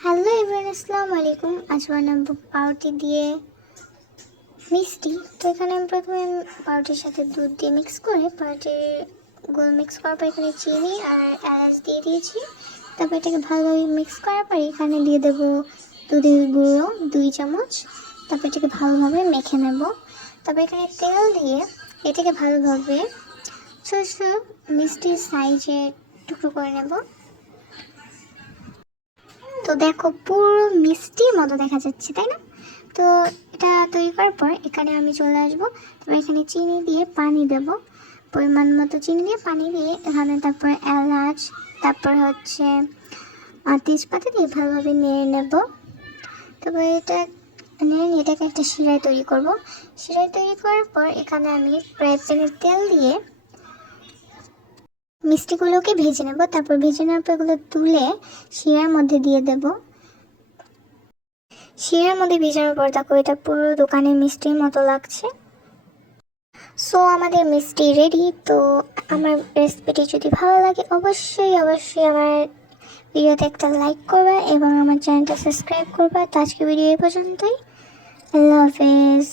Hello everyone, আসসালামু আলাইকুম। আজ বানাবো পাউরুটি দিয়ে মিষ্টি। তো এখানে আমি প্রথমে পাউরুটির সাথে দুধ দিয়ে মিক্স করে পাউরুটির মিক্স করার পর এখানে চিনি আর এলাচ দিয়ে দিয়েছি। তারপর এটাকে ভালোভাবে মিক্স করার পর এখানে দিয়ে দেবো দুধের গুঁড়ো 2 চামচ। তারপর এটাকে ভালোভাবে মেখে নেব। তারপর এখানে তেল দিয়ে এটাকে ভালোভাবে ছোটো ছোটো মিষ্টির সাইজে টুকরো করে নেব। তো দেখো পুরো মিষ্টির মতো দেখা যাচ্ছে, তাই না? তো এটা তৈরি করার পর এখানে আমি চলে আসবো। তারপর এখানে চিনি দিয়ে পানি দেব, পরিমাণ মতো চিনি দিয়ে পানি দিয়ে এখানে তারপর এলাচ, তারপর হচ্ছে তেজপাতা দিয়ে ভালোভাবে নেড়ে নেব। তারপর এটা নেড়ে নিয়ে এটাকে একটা শিরায় তৈরি করব। শিরায় তৈরি করার পর এখানে আমি ফ্রাই প্যানে তেল দিয়ে মিষ্টিগুলোকে ভেজে নেব। তারপর ভেজে নেওয়ার পর এগুলো তুলে শিরার মধ্যে দিয়ে দেব। শিরার মধ্যে ভেজানোর পর দেখো এটা পুরো দোকানের মিষ্টির মতো লাগছে। সো আমাদের মিষ্টি রেডি। তো আমার রেসিপিটি যদি ভালো লাগে অবশ্যই আমার ভিডিওতে একটা লাইক করবা এবং আমার চ্যানেলটা সাবস্ক্রাইব করবা। তো আজকে ভিডিও এই পর্যন্তই। আল্লাহ হাফেজ।